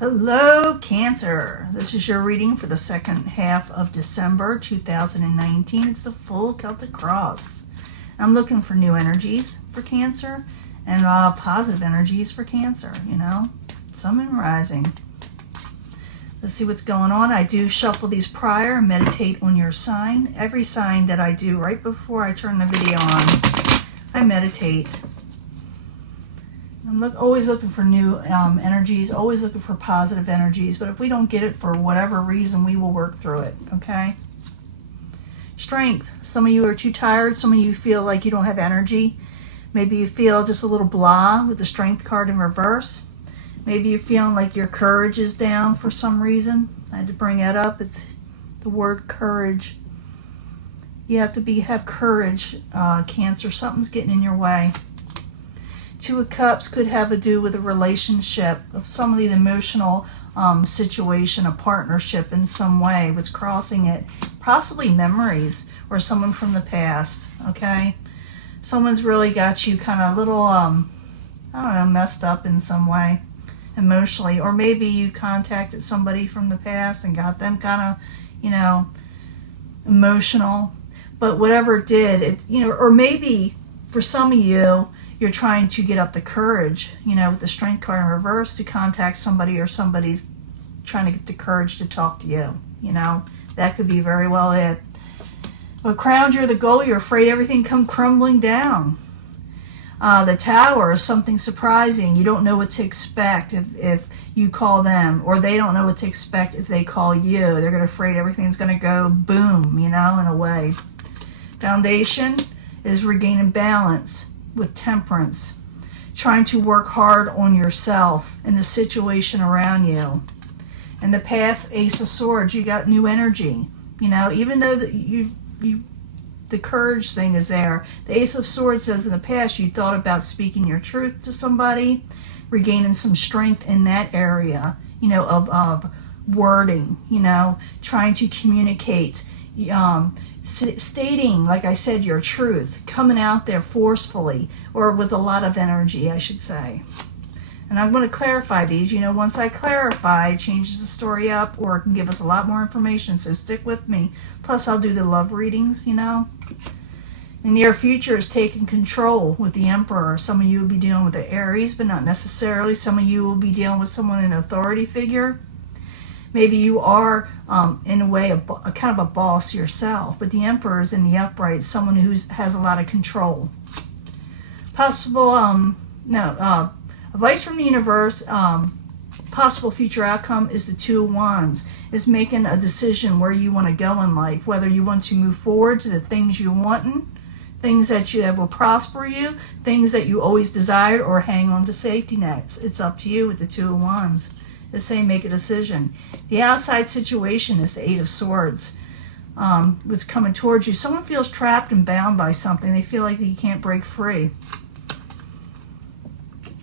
Hello, Cancer. This is your reading for the second half of December 2019. It's the full Celtic cross. I'm looking for new energies for Cancer and positive energies for Cancer, Sun and rising. Let's see what's going on. I do shuffle these prior and meditate on your sign. Every sign that I do right before I turn the video on, I meditate. I'm always looking for new energies, always looking for positive energies. But if we don't get it for whatever reason, we will work through it, okay? Strength. Some of you are too tired. Some of you feel like you don't have energy. Maybe you feel just a little blah with the strength card in reverse. Maybe you're feeling like your courage is down for some reason. I had to bring that up. It's the word courage. You have to have courage, Cancer. Something's getting in your way. Two of Cups could have to do with a relationship, of some of the emotional situation, a partnership in some way was crossing it. Possibly memories or someone from the past, okay? Someone's really got you kind of a little, messed up in some way emotionally. Or maybe you contacted somebody from the past and got them kind of, emotional. But whatever it did, or maybe for some of you, you're trying to get up the courage, with the strength card in reverse to contact somebody, or somebody's trying to get the courage to talk to you, That could be very well it. But crowned, you're the goal. You're afraid everything come crumbling down. The Tower is something surprising. You don't know what to expect if you call them, or they don't know what to expect if they call you. They're afraid everything's going to go boom, in a way. Foundation is regaining balance with temperance, trying to work hard on yourself and the situation around you. In the past, Ace of Swords, you got new energy. Even though the courage thing is there, the Ace of Swords says in the past you thought about speaking your truth to somebody, regaining some strength in that area, of wording, trying to communicate, stating, like I said, your truth, coming out there forcefully, or with a lot of energy, I should say. And I'm going to clarify these. Once I clarify, it changes the story up, or it can give us a lot more information, so stick with me. Plus, I'll do the love readings, The near future is taking control with the Emperor. Some of you will be dealing with the Aries, but not necessarily. Some of you will be dealing with someone, an authority figure. Maybe you are, in a way, a kind of a boss yourself, but the Emperor is in the upright, someone who has a lot of control. Possible, advice from the universe, possible future outcome is the Two of Wands, is making a decision where you want to go in life, whether you want to move forward to the things you want, things that will prosper you, things that you always desired, or hang on to safety nets. It's up to you with the Two of Wands. To say make a decision. The outside situation is the Eight of Swords. What's coming towards you. Someone feels trapped and bound by something. They feel like they can't break free.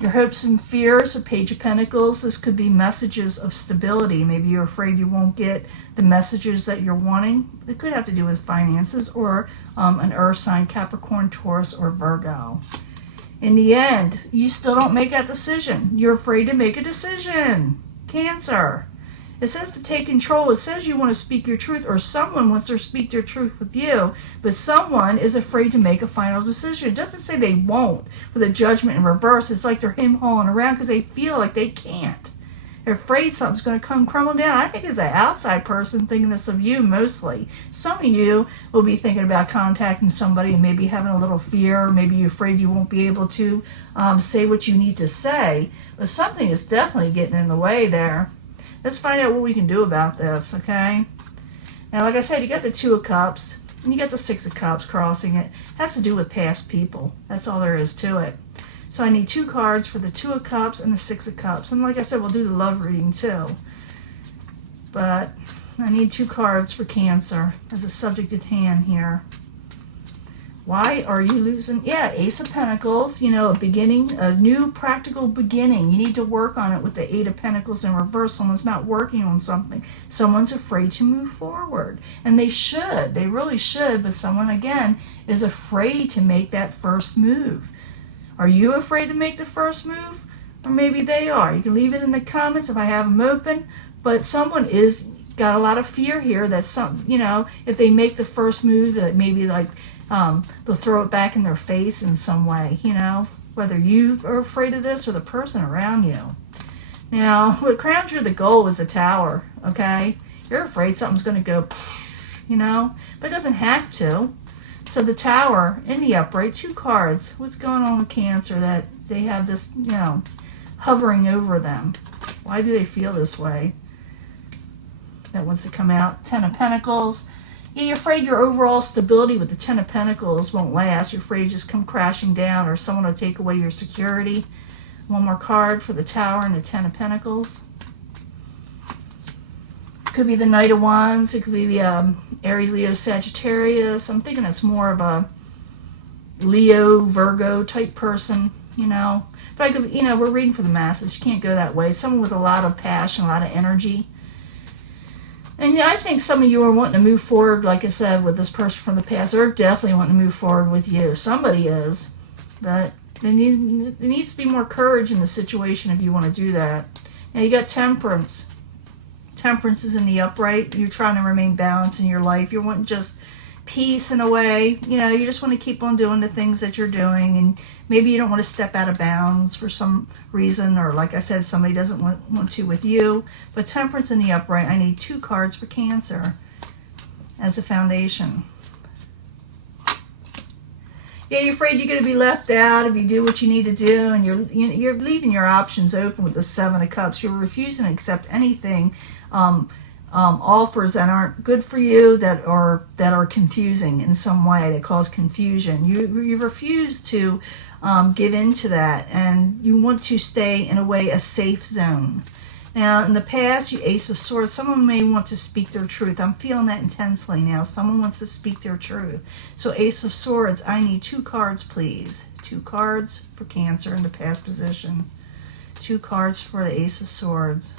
Your hopes and fears, a Page of Pentacles. This could be messages of stability. Maybe you're afraid you won't get the messages that you're wanting. It could have to do with finances, or an earth sign, Capricorn, Taurus, or Virgo. In the end, you still don't make that decision. You're afraid to make a decision. Cancer. It says to take control. It says you want to speak your truth, or someone wants to speak their truth with you, but someone is afraid to make a final decision. It doesn't say they won't with a Judgment in reverse. It's like they're him-hawing around because they feel like they can't. They're afraid something's going to come crumbling down. I think it's an outside person thinking this of you mostly. Some of you will be thinking about contacting somebody and maybe having a little fear. Maybe you're afraid you won't be able to say what you need to say. But something is definitely getting in the way there. Let's find out what we can do about this, okay? Now, like I said, you got the Two of Cups and you got the Six of Cups crossing it. It has to do with past people. That's all there is to it. So I need two cards for the Two of Cups and the Six of Cups. And like I said, we'll do the love reading too. But I need two cards for Cancer as a subject at hand here. Why are you losing? Yeah, Ace of Pentacles, a beginning, a new practical beginning. You need to work on it with the Eight of Pentacles in reverse. Someone's not working on something. Someone's afraid to move forward. And they should. They really should. But someone, again, is afraid to make that first move. Are you afraid to make the first move? Or maybe they are. You can leave it in the comments if I have them open. But someone is got a lot of fear here that some, you know, if they make the first move, that maybe like they'll throw it back in their face in some way, you know, whether you are afraid of this or the person around you. Now, what crowns you the goal is a tower, okay? You're afraid something's going to go, you know, but it doesn't have to. So the tower in the upright, 2 cards. What's going on with Cancer that they have this, you know, hovering over them? Why do they feel this way? That wants to come out. 10 of Pentacles. You're afraid your overall stability with the 10 of Pentacles won't last. You're afraid to just come crashing down or someone will take away your security. One more card for the Tower and the 10 of Pentacles. Could be the Knight of Wands. It could be Aries, Leo, Sagittarius. I'm thinking it's more of a Leo, Virgo type person, you know. But I could, you know, we're reading for the masses. You can't go that way. Someone with a lot of passion, a lot of energy. And yeah, I think some of you are wanting to move forward, like I said, with this person from the past. They're definitely wanting to move forward with you. Somebody is. But there needs to be more courage in the situation if you want to do that. Now you got Temperance. Temperance is in the upright. You're trying to remain balanced in your life. You want just peace in a way. You know, you just want to keep on doing the things that you're doing. And maybe you don't want to step out of bounds for some reason. Or like I said, somebody doesn't want to with you. But Temperance in the upright, I need 2 cards for Cancer as the foundation. Yeah, you're afraid you're going to be left out if you do what you need to do, and you're leaving your options open with the 7 of Cups. You're refusing to accept anything, offers that aren't good for you, that are confusing in some way, that cause confusion. You refuse to give in to that, and you want to stay in a way a safe zone. Now, in the past, you Ace of Swords, someone may want to speak their truth. I'm feeling that intensely now. Someone wants to speak their truth. So Ace of Swords, I need 2 cards, please. 2 cards for Cancer in the past position. 2 cards for the Ace of Swords.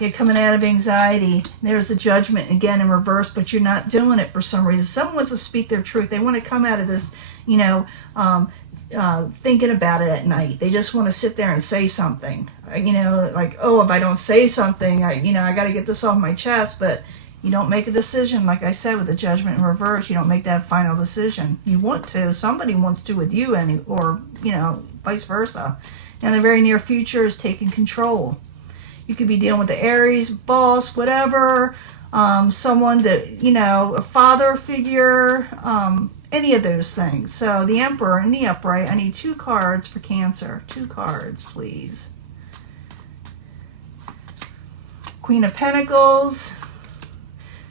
You're coming out of anxiety. There's the Judgment again in reverse, but you're not doing it for some reason. Someone wants to speak their truth. They want to come out of this, you know, thinking about it at night. They just want to sit there and say something, you know, like, oh, if I don't say something, I got to get this off my chest. But you don't make a decision, like I said, with the Judgment in reverse. You don't make that final decision. You want to. Somebody wants to with you, or you know, vice versa. Now, the very near future is taking control. You could be dealing with the Aries, boss, whatever, someone that, you know, a father figure, any of those things. So the Emperor in the upright, I need 2 cards for Cancer. 2 cards, please. Queen of Pentacles,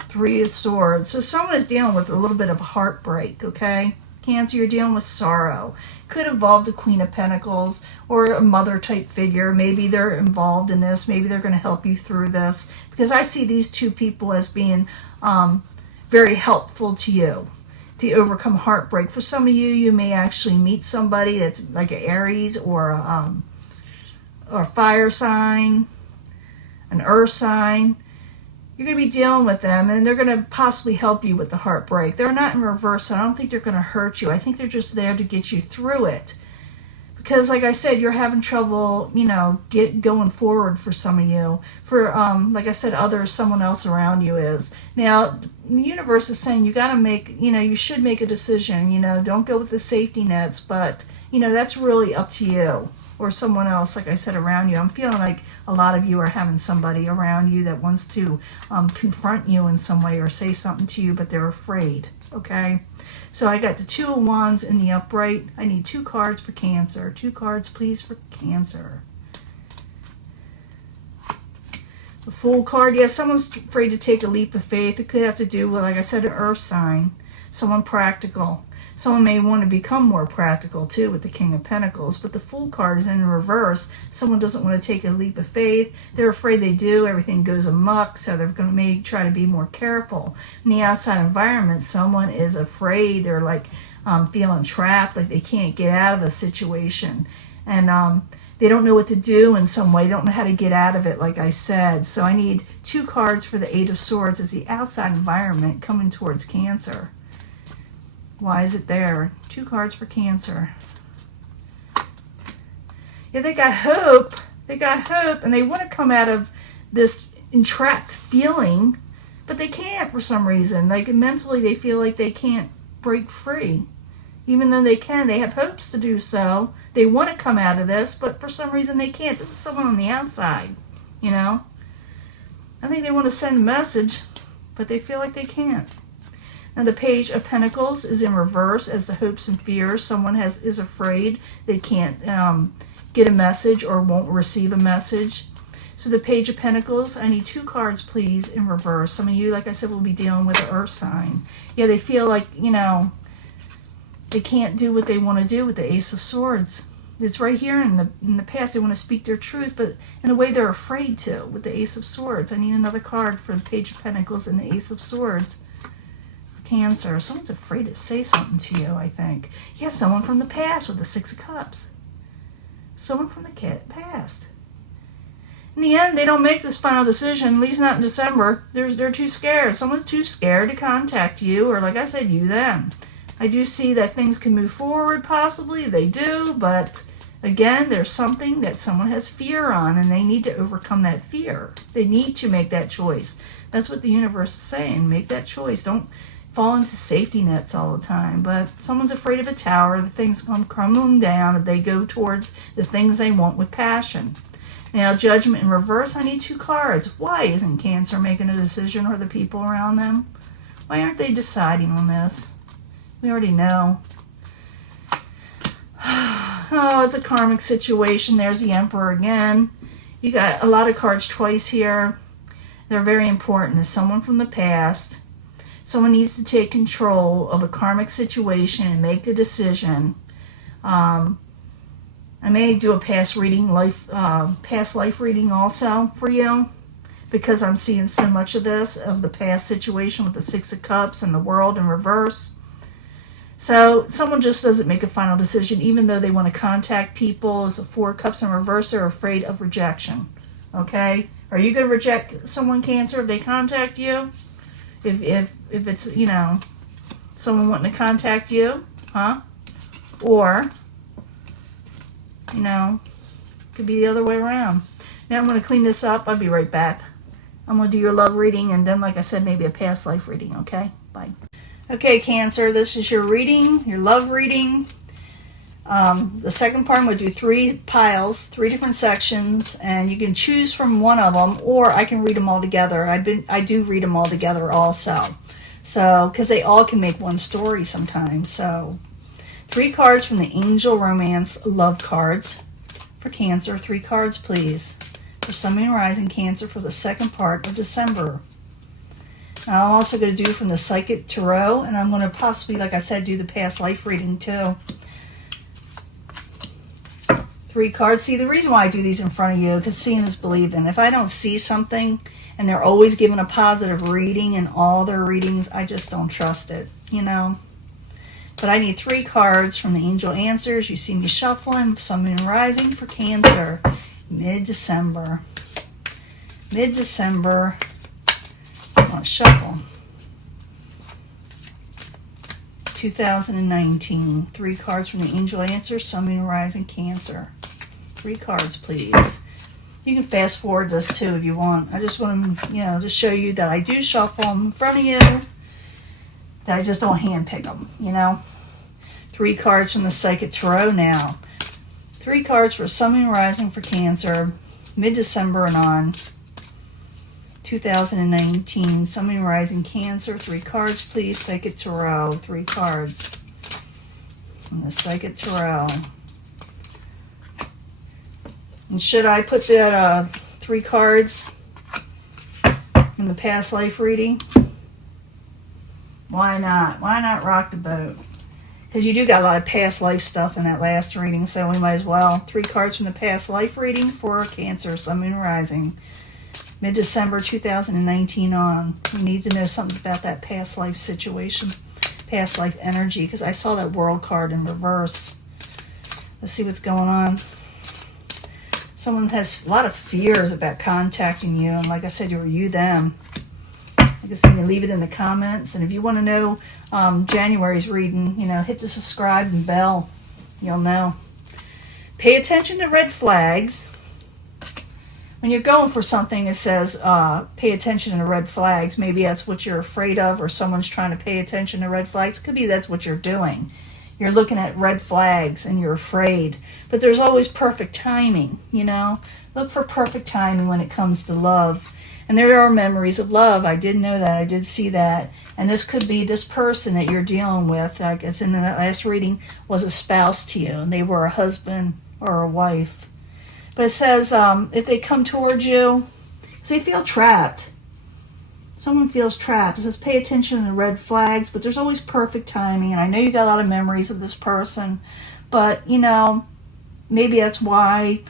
3 of Swords. So someone is dealing with a little bit of heartbreak, okay? Cancer, you're dealing with sorrow. Could involve the Queen of Pentacles or a mother type figure. Maybe they're involved in this. Maybe they're going to help you through this. Because I see these 2 people as being very helpful to you to overcome heartbreak. For some of you, you may actually meet somebody that's like an Aries or a fire sign, an earth sign. You're going to be dealing with them, and they're going to possibly help you with the heartbreak. They're not in reverse, so I don't think they're going to hurt you. I think they're just there to get you through it. Because, like I said, you're having trouble, you know, going forward for some of you. For, like I said, others, someone else around you is. Now, the universe is saying you got to make, you know, you should make a decision. You know, don't go with the safety nets, but, you know, that's really up to you. Or someone else, like I said, around you. I'm feeling like a lot of you are having somebody around you that wants to confront you in some way or say something to you, but they're afraid, okay? So I got the 2 of Wands in the upright. I need 2 cards for Cancer. 2 cards, please, for Cancer. The Fool card, yes, someone's afraid to take a leap of faith. It could have to do with, like I said, an earth sign. Someone practical. Someone may want to become more practical too with the King of Pentacles, but the Fool card is in reverse. Someone doesn't want to take a leap of faith. They're afraid they do. Everything goes amok, so they're going to maybe try to be more careful. In the outside environment, someone is afraid. They're like feeling trapped, like they can't get out of a situation. And they don't know what to do in some way. They don't know how to get out of it, like I said. So I need 2 cards for the 8 of Swords as the outside environment coming towards Cancer. Why is it there? 2 cards for Cancer. Yeah, they got hope. They got hope, and they want to come out of this entrapped feeling, but they can't for some reason. Like mentally, they feel like they can't break free. Even though they can, they have hopes to do so. They want to come out of this, but for some reason they can't. This is someone on the outside, you know. I think they want to send a message, but they feel like they can't. Now the Page of Pentacles is in reverse as the hopes and fears. Someone is afraid they can't get a message or won't receive a message. So the Page of Pentacles, I need 2 cards, please, in reverse. Some of you, like I said, will be dealing with the Earth sign. Yeah, they feel like, you know, they can't do what they want to do with the Ace of Swords. It's right here in the past. They want to speak their truth, but in a way they're afraid to with the Ace of Swords. I need another card for the Page of Pentacles and the Ace of Swords. Cancer. Someone's afraid to say something to you, I think. Yeah, someone from the past with the 6 of Cups. Someone from the past. In the end, they don't make this final decision, at least not in December. They're too scared. Someone's too scared to contact you, or like I said, you, them. I do see that things can move forward, possibly. They do, but again, there's something that someone has fear on, and they need to overcome that fear. They need to make that choice. That's what the universe is saying. Make that choice. Don't fall into safety nets all the time. But someone's afraid of a tower. The things come crumbling down if they go towards the things they want with passion. Now, Judgment in reverse, I need 2 cards. Why isn't Cancer making a decision, or the people around them? Why aren't they deciding on this? We already know. Oh, it's a karmic situation. There's the Emperor again. You got a lot of cards twice here. They're very important. There's someone from the past. Someone needs to take control of a karmic situation and make a decision. I may do a past life reading also for you, because I'm seeing so much of this, of the past situation with the 6 of Cups and the World in reverse. So someone just doesn't make a final decision, even though they want to contact people. As a 4 of Cups in reverse, they're afraid of rejection. Okay? Are you going to reject someone, Cancer, if they contact you? If it's, you know, someone wanting to contact you, huh? Or, you know, could be the other way around. Now I'm going to clean this up. I'll be right back. I'm going to do your love reading, and then, like I said, maybe a past life reading, okay? Bye. Okay, Cancer, this is your reading, your love reading. The second part, I'm going to do 3 piles, 3 different sections, and you can choose from one of them, or I can read them all together. I do read them all together also. So, because they all can make one story sometimes. So, 3 cards from the Angel Romance Love cards for Cancer. 3 cards, please, for Sun, Moon, Rising, Cancer for the second part of December. Now, I'm also going to do from the Psychic Tarot, and I'm going to possibly, like I said, do the past life reading too. 3 cards. See, the reason why I do these in front of you, because seeing is believing. If I don't see something, and they're always giving a positive reading in all their readings, I just don't trust it, you know. But I need 3 cards from the Angel Answers. You see me shuffling. Sun, Moon, Rising for Cancer. Mid-December. Mid-December. I'm going to shuffle. 2019. 3 cards from the Angel Answers. Sun, Moon, Rising, Cancer. 3 cards, please. You can fast forward this too if you want. I just want to, you know, just show you that I do shuffle them in front of you. That I just don't hand pick them, you know. 3 cards from the Psychic Tarot now. 3 cards for Sun, Moon, Rising for Cancer. Mid-December and on. 2019. Sun, Moon, Rising, Cancer. 3 cards, please. Psychic Tarot. 3 cards from the Psychic Tarot. And should I put that 3 cards in the past life reading? Why not? Why not rock the boat? Because you do got a lot of past life stuff in that last reading, so we might as well. 3 cards from the past life reading for Cancer, Sun, Moon, Rising. Mid-December 2019 on. We need to know something about that past life situation, past life energy, because I saw that World card in reverse. Let's see what's going on. Someone has a lot of fears about contacting you, and like I said, you're you, them. I guess you can leave it in the comments, and if you want to know January's reading, you know, hit the subscribe and bell. You'll know. pay attention to red flags. When you're going for something that says pay attention to red flags, maybe that's what you're afraid of, or someone's trying to pay attention to red flags. It could be that's what you're doing. You're looking at red flags and you're afraid. But there's always perfect timing, you know. Look for perfect timing when it comes to love. And there are memories of love. I did know that. I did see that. And this could be this person that you're dealing with, like it's in that last reading, was a spouse to you. And they were a husband or a wife. But it says if they come towards you, because they feel trapped. Someone feels trapped. It says pay attention to the red flags, but there's always perfect timing. And I know you got a lot of memories of this person. But, you know, maybe that's why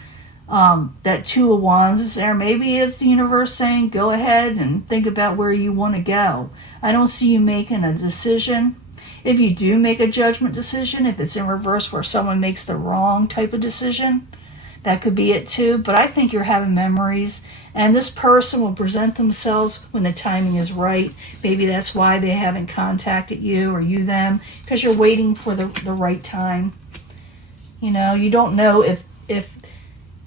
that Two of Wands is there. Maybe it's the universe saying go ahead and think about where you want to go. I don't see you making a decision. If you do make a judgment decision, if it's in reverse where someone makes the wrong type of decision, that could be it too. But I think you're having memories, and this person will present themselves when the timing is right. Maybe that's why they haven't contacted you or you them, because you're waiting for the right time. You know, you don't know if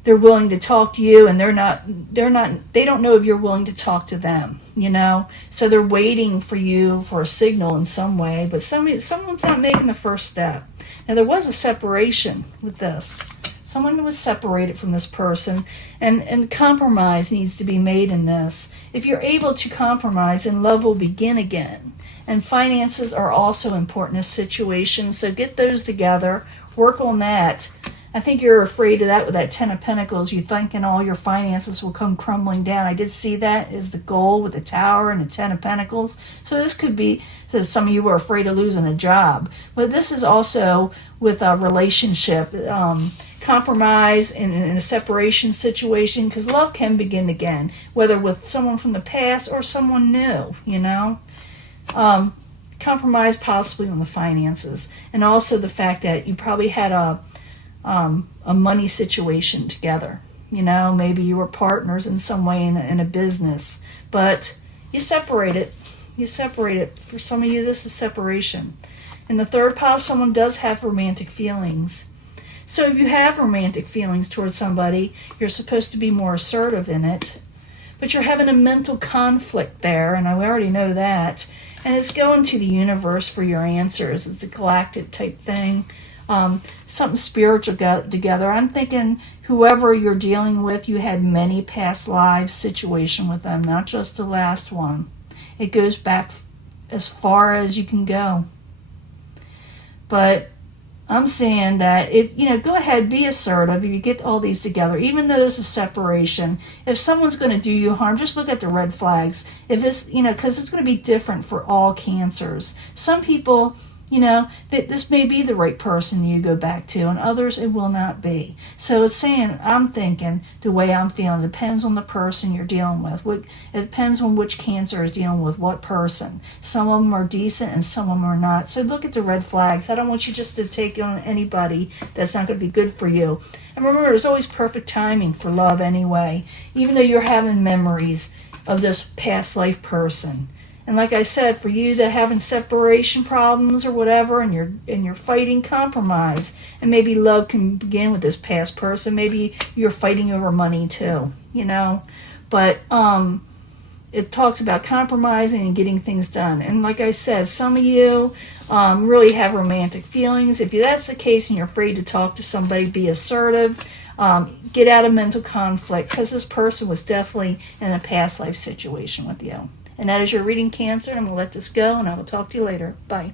they're willing to talk to you, and they don't know if you're willing to talk to them, you know. So they're waiting for you for a signal in some way, but someone's not making the first step. Now there was a separation with this. Someone was separated from this person, and compromise needs to be made in this. If you're able to compromise, then love will begin again. And finances are also important in this situation, so get those together, work on that. I think you're afraid of that with that Ten of Pentacles. You're thinking all your finances will come crumbling down. I did see that as the goal with the Tower and the Ten of Pentacles. So this could be, so some of you were afraid of losing a job. But this is also with a relationship, compromise in a separation situation, because love can begin again, whether with someone from the past or someone new, you know. Compromise possibly on the finances. And also the fact that you probably had a money situation together. You know, maybe you were partners in some way in a business, but you separate it. You separate it. For some of you, this is separation. In the third pile, someone does have romantic feelings. So if you have romantic feelings towards somebody, you're supposed to be more assertive in it. But you're having a mental conflict there, and I already know that. And it's going to the universe for your answers. It's a galactic type thing. Something spiritual got together. I'm thinking whoever you're dealing with, you had many past lives situation with them, not just the last one. It goes back as far as you can go. But I'm saying that if, you know, go ahead, be assertive. If you get all these together, even though there's a separation, if someone's going to do you harm, just look at the red flags. If it's, you know, because it's going to be different for all cancers. Some people, you know, that this may be the right person you go back to, and others it will not be. So it's saying, I'm thinking, the way I'm feeling, it depends on the person you're dealing with. It depends on which cancer is dealing with what person. Some of them are decent and some of them are not. So look at the red flags. I don't want you just to take on anybody that's not going to be good for you. And remember, there's always perfect timing for love anyway, even though you're having memories of this past life person. And like I said, for you that having separation problems or whatever, and you're fighting, compromise, and maybe love can begin with this past person. Maybe you're fighting over money too, you know. But it talks about compromising and getting things done. And like I said, some of you really have romantic feelings. If that's the case and you're afraid to talk to somebody, be assertive. Get out of mental conflict, because this person was definitely in a past life situation with you. And that is your reading, Cancer. I'm going to let this go, and I will talk to you later. Bye.